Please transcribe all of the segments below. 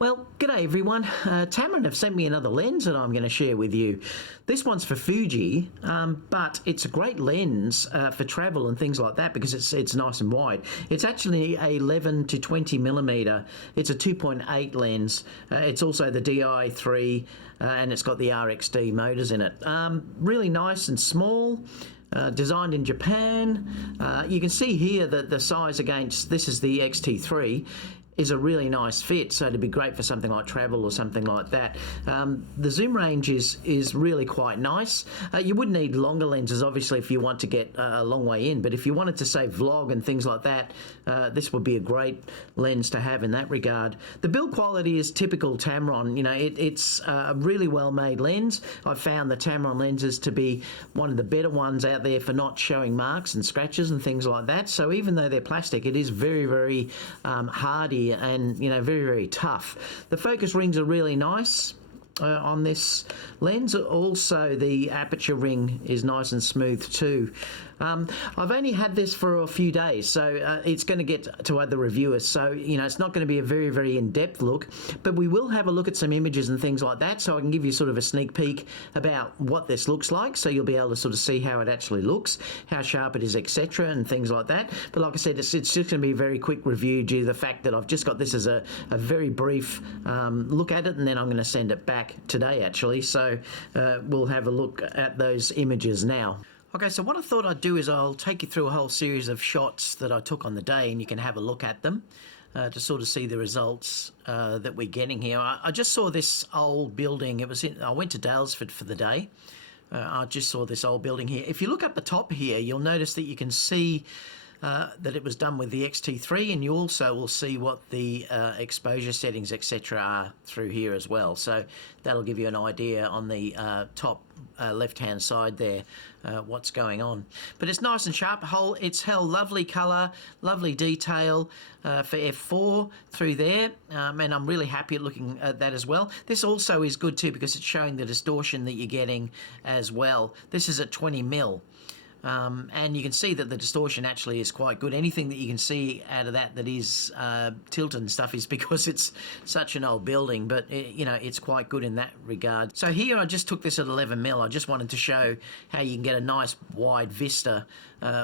Well, g'day everyone. Tamron have sent me another lens that I'm going to share with you. This one's for Fuji, but it's a great lens for travel and things like that because it's nice and wide. It's actually a 11 to 20 millimeter. It's a 2.8 lens. It's also the Di3 and it's got the RXD motors in it. Really nice and small. Designed in Japan. You can see here that the size against, this is the XT3, is a really nice fit, so it'd be great for something like travel or something like that. The zoom range is really quite nice. You would need longer lenses obviously if you want to get a long way in, but if you wanted to say vlog and things like that, this would be a great lens to have in that regard. The build quality is typical Tamron. You know, it's a really well made lens. I've found the Tamron lenses to be one of the better ones out there for not showing marks and scratches and things like that. So even though they're plastic, it is very, very hardy and, you know, very, very tough. The focus rings are really nice on this lens. Also, the aperture ring is nice and smooth too. I've only had this for a few days, so it's going to get to other reviewers, so you know it's not going to be a very, very in-depth look, but we will have a look at some images and things like that, so I can give you sort of a sneak peek about what this looks like, so you'll be able to sort of see how it actually looks, how sharp it is, etc., and things like that. But like I said, it's just going to be a very quick review due to the fact that I've just got this as a very brief look at it, and then I'm going to send it back today actually, so we'll have a look at those images now. Okay, so what I thought I'd do is I'll take you through a whole series of shots that I took on the day, and you can have a look at them to sort of see the results that we're getting here. I just saw this old building. I went to Daylesford for the day. I just saw this old building here. If you look up the top here, you'll notice that you can see that it was done with the XT3, and you also will see what the exposure settings, etc., are through here as well. So that'll give you an idea on the top left-hand side there what's going on. But it's nice and sharp. It's held lovely colour, lovely detail for f4 through there, and I'm really happy at looking at that as well. This also is good too because it's showing the distortion that you're getting as well. This is at 20 mil. And you can see that the distortion actually is quite good. Anything that you can see out of that is tilted and stuff is because it's such an old building, but you know, it's quite good in that regard. So here I just took this at 11 mil. I just wanted to show how you can get a nice wide vista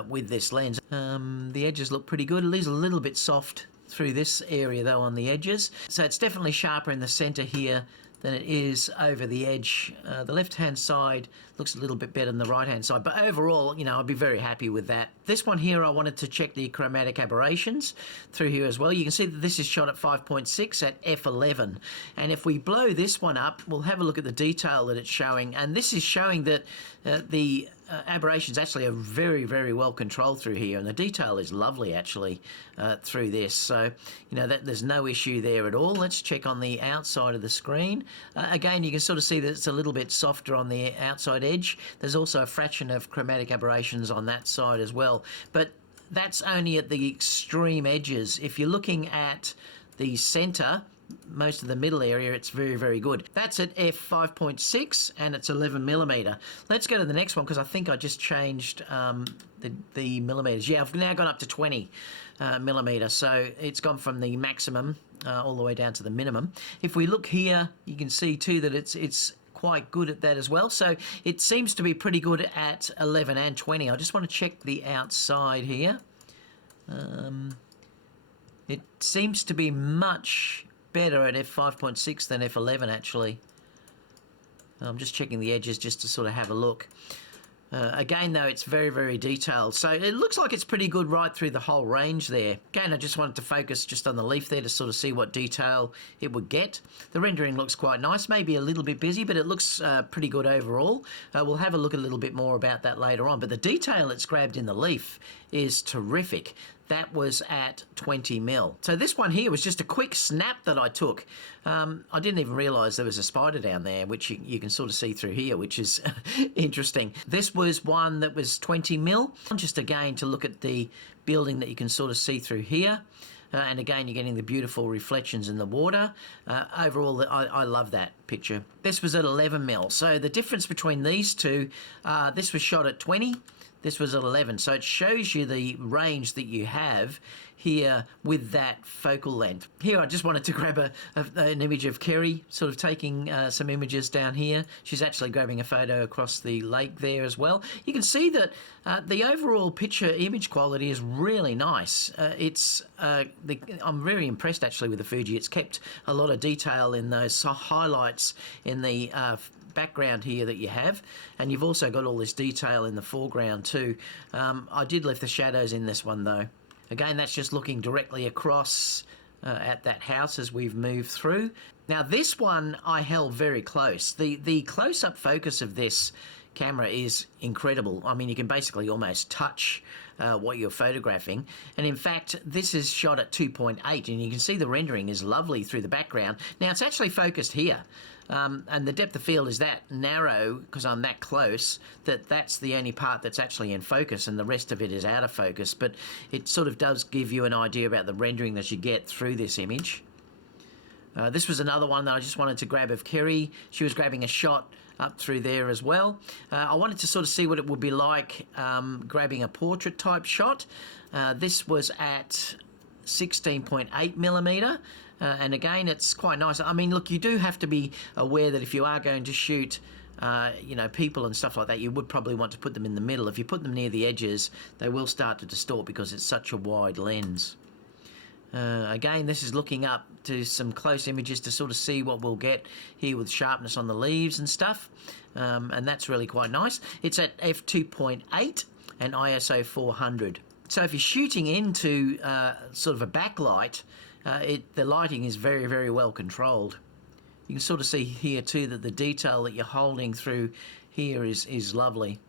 with this lens. The edges look pretty good. It is a little bit soft through this area though on the edges. So it's definitely sharper in the center here than it is over the edge. The left-hand side looks a little bit better than the right-hand side, but overall, you know, I'd be very happy with that. This one here, I wanted to check the chromatic aberrations through here as well. You can see that this is shot at 5.6 at f11, and if we blow this one up, we'll have a look at the detail that it's showing, and this is showing that the aberrations actually are very, very well controlled through here, and the detail is lovely actually through this. So you know that there's no issue there at all. Let's check on the outside of the screen. Again, you can sort of see that it's a little bit softer on the outside edge. There's also a fraction of chromatic aberrations on that side as well, but that's only at the extreme edges. If you're looking at the center, most of the middle area, it's very, very good. That's at f5.6 and it's 11 millimeter. Let's go to the next one because I think I just changed the millimeters. Yeah, I've now gone up to 20 millimeter, so it's gone from the maximum all the way down to the minimum. If we look here, you can see too that it's quite good at that as well. So it seems to be pretty good at 11 and 20. I just want to check the outside here. It seems to be much better at f5.6 than f11 actually. I'm just checking the edges just to sort of have a look. Again though, it's very, very detailed, so it looks like it's pretty good right through the whole range there. Again, I just wanted to focus just on the leaf there to sort of see what detail it would get. The rendering looks quite nice, maybe a little bit busy, but it looks pretty good overall. We'll have a look a little bit more about that later on, but the detail it's grabbed in the leaf is terrific. That was at 20 mil. So this one here was just a quick snap that I took. I didn't even realise there was a spider down there, which you can sort of see through here, which is interesting. This was one that was 20 mil. Just again to look at the building that you can sort of see through here. And again, you're getting the beautiful reflections in the water. Overall, I love that picture. This was at 11 mil. So the difference between these two, this was shot at 20. This was at 11. So it shows you the range that you have here with that focal length. Here I just wanted to grab an image of Kerry sort of taking some images down here. She's actually grabbing a photo across the lake there as well. You can see that the overall picture image quality is really nice. I'm very impressed actually with the Fuji. It's kept a lot of detail in those highlights in the background here that you have, and you've also got all this detail in the foreground too. I did leave the shadows in this one though. Again, that's just looking directly across at that house as we've moved through. Now this one I held very close. The close-up focus of this camera is incredible. I mean, you can basically almost touch what you're photographing, and in fact this is shot at 2.8 and you can see the rendering is lovely through the background. Now it's actually focused here, and the depth of field is that narrow because I'm that close that's the only part that's actually in focus and the rest of it is out of focus, but it sort of does give you an idea about the rendering that you get through this image. This was another one that I just wanted to grab of Kerry. She was grabbing a shot up through there as well. I wanted to sort of see what it would be like grabbing a portrait type shot. This was at 16.8 millimeter. And again, it's quite nice. I mean, look, you do have to be aware that if you are going to shoot you know, people and stuff like that, you would probably want to put them in the middle. If you put them near the edges, they will start to distort because it's such a wide lens. Again, this is looking up to some close images to sort of see what we'll get here with sharpness on the leaves and stuff, and that's really quite nice. It's at f2.8 and ISO 400. So if you're shooting into sort of a backlight, the lighting is very, very well controlled. You can sort of see here too that the detail that you're holding through here is lovely.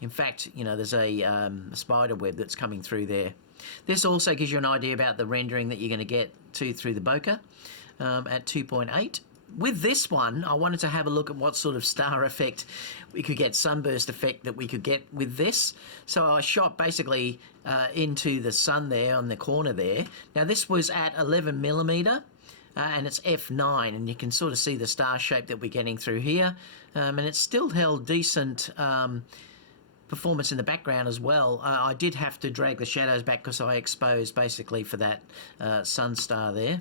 In fact, you know, there's a spider web that's coming through there. This also gives you an idea about the rendering that you're going to get through the bokeh at 2.8. With this one, I wanted to have a look at what sort of star effect we could get, sunburst effect that we could get with this. So I shot basically into the sun there on the corner there. Now this was at 11 millimeter. And it's f9, and you can sort of see the star shape that we're getting through here, and it's still held decent performance in the background as well. I did have to drag the shadows back because I exposed basically for that sun star there.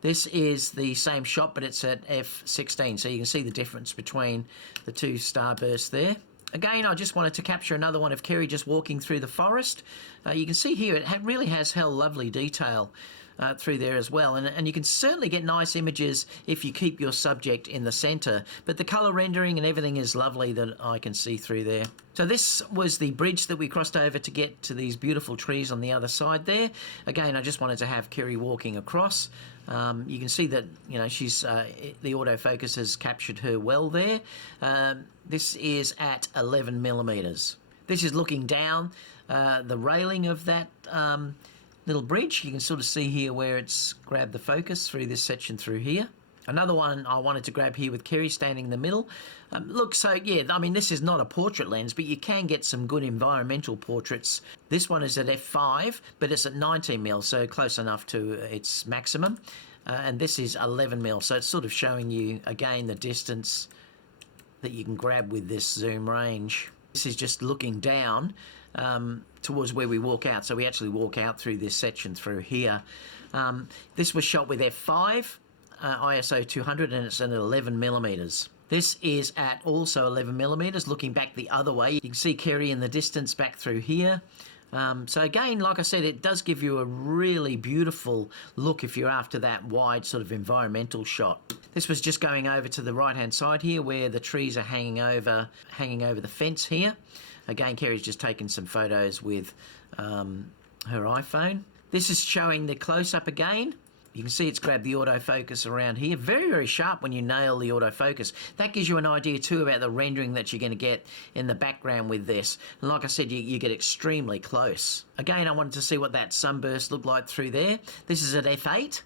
This is the same shot, but it's at f16, so you can see the difference between the two starbursts there. Again, I just wanted to capture another one of Kerry just walking through the forest. You can see here it really has held lovely detail through there as well, and you can certainly get nice images if you keep your subject in the center, but the color rendering and everything is lovely that I can see through there. So this was the bridge that we crossed over to get to these beautiful trees on the other side there. Again, I just wanted to have Kerry walking across. You can see that, you know, she's the autofocus has captured her well there. This is at 11 millimeters. This is looking down the railing of that little bridge. You can sort of see here where it's grabbed the focus through this section through here. Another one I wanted to grab here with Kerry standing in the middle. Look, so yeah, I mean, this is not a portrait lens, but you can get some good environmental portraits. This one is at f5, but it's at 19mm, so close enough to its maximum. And this is 11mm, so it's sort of showing you, again, the distance that you can grab with this zoom range. This is just looking down towards where we walk out. So we actually walk out through this section through here. This was shot with f5, ISO 200, and it's at 11 millimeters. This is at also 11 millimeters, looking back the other way. You can see Kerry in the distance back through here. So again, like I said, it does give you a really beautiful look if you're after that wide sort of environmental shot. This was just going over to the right-hand side here where the trees are hanging over the fence here. Again, Kerry's just taken some photos with her iPhone. This is showing the close-up again. You can see it's grabbed the autofocus around here. Very, very sharp when you nail the autofocus. That gives you an idea too about the rendering that you're going to get in the background with this. And like I said, you get extremely close. Again, I wanted to see what that sunburst looked like through there. This is at f8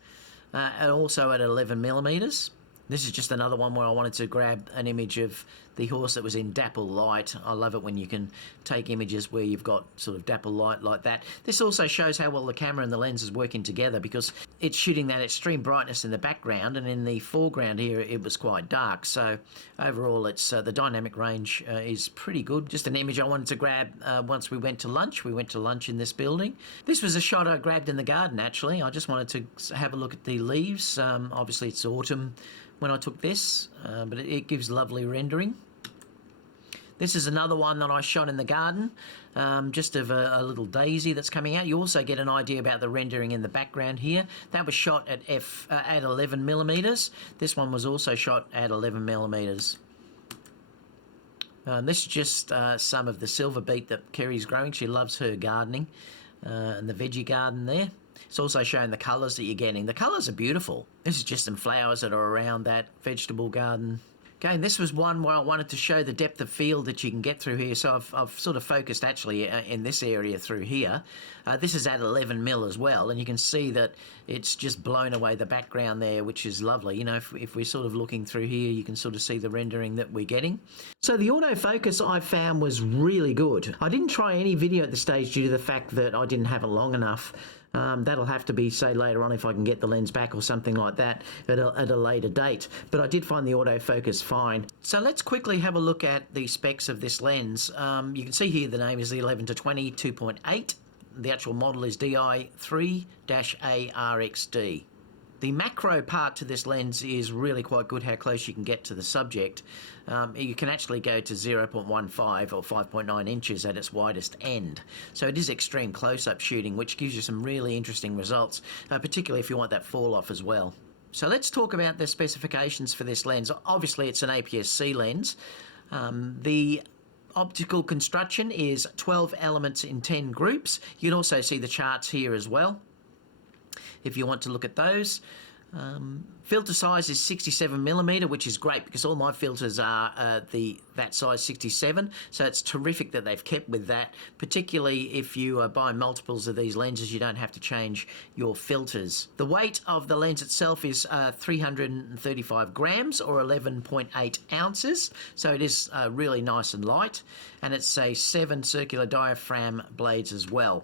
and also at 11 millimeters. This is just another one where I wanted to grab an image of the horse that was in dapple light. I love it when you can take images where you've got sort of dapple light like that. This also shows how well the camera and the lens is working together, because it's shooting that extreme brightness in the background, and in the foreground here it was quite dark. So overall, it's the dynamic range is pretty good. Just an image I wanted to grab once we went to lunch. We went to lunch in this building. This was a shot I grabbed in the garden, actually. I just wanted to have a look at the leaves. Obviously it's autumn when I took this, but it gives lovely rendering. This is another one that I shot in the garden, just of a little daisy that's coming out. You also get an idea about the rendering in the background here. That was shot at 11 millimeters. This one was also shot at 11 millimeters. This is just some of the silver beet that Kerry's growing. She loves her gardening, and the veggie garden there. It's also showing the colours that you're getting. The colours are beautiful. This is just some flowers that are around that vegetable garden. Okay, and this was one where I wanted to show the depth of field that you can get through here. So I've sort of focused actually in this area through here. This is at 11 mil as well, and you can see that it's just blown away the background there, which is lovely. You know, if we're sort of looking through here, you can sort of see the rendering that we're getting. So the autofocus I found was really good. I didn't try any video at this stage due to the fact that I didn't have it long enough. That'll have to be, say, later on if I can get the lens back or something like that at a later date. But I did find the autofocus fine. So let's quickly have a look at the specs of this lens. You can see here the name is the 11-20 2.8. The actual model is DI III-A RXD. The macro part to this lens is really quite good, how close you can get to the subject. You can actually go to 0.15 or 5.9 inches at its widest end. So it is extreme close-up shooting, which gives you some really interesting results, particularly if you want that fall-off as well. So let's talk about the specifications for this lens. Obviously, it's an APS-C lens. The optical construction is 12 elements in 10 groups. You can also see the charts here as well, if you want to look at those. Filter size is 67 millimeter, which is great because all my filters are that size 67, so it's terrific that they've kept with that. Particularly if you buy multiples of these lenses, you don't have to change your filters. The weight of the lens itself is 335 grams or 11.8 ounces, so it is really nice and light, and it's a 7 circular diaphragm blades as well.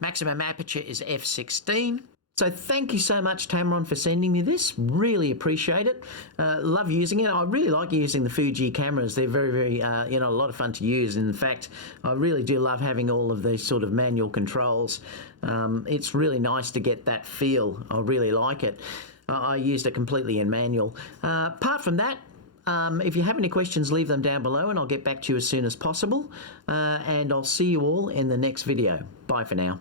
Maximum aperture is f16. So thank you so much, Tamron, for sending me this. Really appreciate it. Love using it. I really like using the Fuji cameras. They're very, very, a lot of fun to use. In fact, I really do love having all of these sort of manual controls. It's really nice to get that feel. I really like it. I used it completely in manual. Apart from that, if you have any questions, leave them down below and I'll get back to you as soon as possible. And I'll see you all in the next video. Bye for now.